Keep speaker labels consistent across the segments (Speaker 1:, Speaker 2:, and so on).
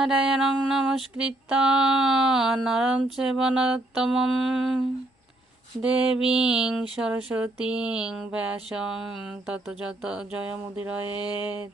Speaker 1: নারায়ণং নমস্কৃত্য নরং চৈব নরোত্তমম দেবীং সরস্বতীং ব্যাসং তত যত জয়মুদিরয়েত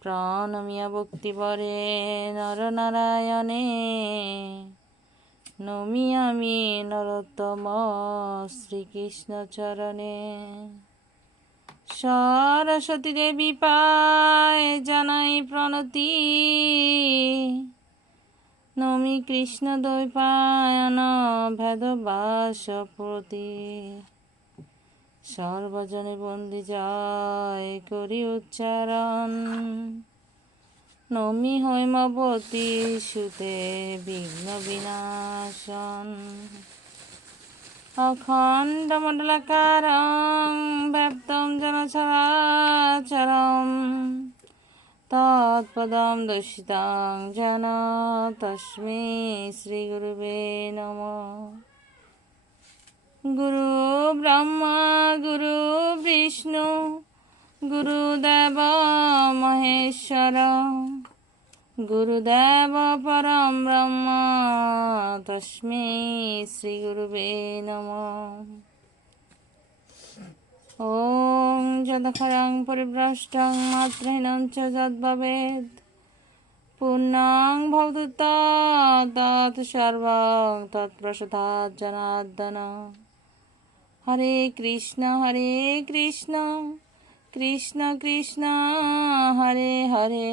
Speaker 1: প্রণমিয়া ভক্তিবরে নরনারায়ণে নমিয়ামি নরোত্তম শ্রীকৃষ্ণচরণে সরস্বতী দেবী পায় জানাই প্রণতি। নমি কৃষ্ণ দৈপায়ন ভেদবাস প্রতি। সর্বজনে বন্দি জয় করি উচ্চারণ। নমি হৈমবতী সুতে বিঘ্ন বিনাশন। অখণ্ডমণ্ডলাকারং ব্যাপ্তং জনচরাচরম তৎপদম দর্শিতাং জন, তস্মৈ শ্রীগুরুবে নম। গুরু ব্রহ্মা, গুরু বিষ্ণু, গুরুদেব মহেশ্বর। গুরুদেব পরম ব্রহ্ম তস্মৈ শ্রীগুরুবে নম ॐ যদখরং পরিভ্রষ্টং মাত্রহীনং চ যদ্ভবেদ পূর্ণং ভবতু তৎ সর্বং তৎপ্রসাদাৎ জনার্দন হরে কৃষ্ণ হরে কৃষ্ণ কৃষ্ণ কৃষ্ণ হরে হরে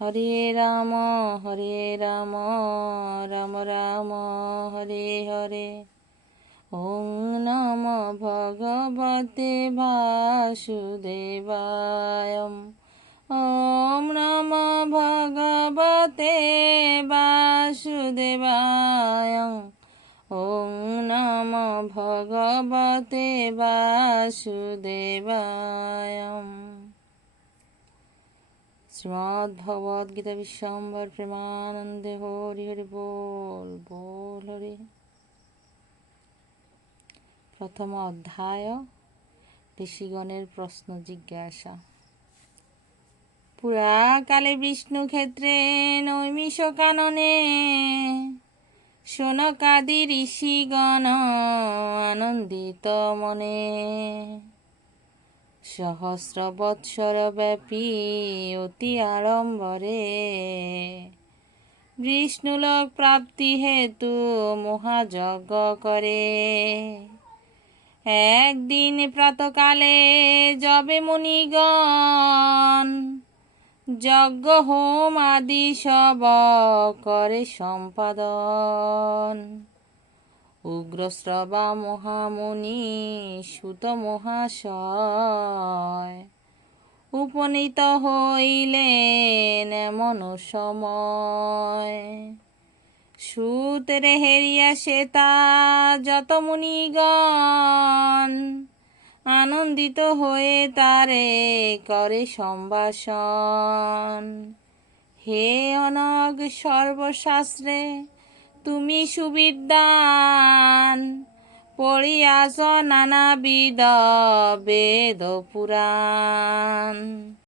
Speaker 1: হরে রাম হরে রাম রাম রাম, হরে হরে। ওং নম ভগবতে বাসুদেবায়। ওম নম ভগবতে বাসুদেবায়। ওং নম ভগবতে বাসুদেবায়। শ্রীমদ্ভগবদ্গীতা বিশ্বম্বর প্রেমানন্দে হরি হরি বল বল হরি প্রথম অধ্যায় ঋষিগণের প্রশ্ন জিজ্ঞাসা পুরাকালে বিষ্ণু ক্ষেত্রে নৈমিষ কাননে সোনকাদি ঋষিগণ আনন্দিত মনে সহস্র বৎসর ব্যাপী অতি আড়ম্বরে। বিষ্ণুলোক প্রাপ্তি হেতু মহাযজ্ঞ করে। একদিন প্রাতকালে যবে মুনিগণ যজ্ঞ, হোম আদি সব করে সম্পাদন। উগ্রশ্রবা মহামুনি সুত মহাশয় উপনীত হইলেন এমন সময় সুতরে হেরিয়া সেতা যত মুনিগণ আনন্দিত হয়ে তারে করে সম্ভাষণ। হে অনগ সর্বশাস্ত্রে তুমি সুবিদ্যান। পড়িয়াছ নানাবিধ বেদ পুরাণ।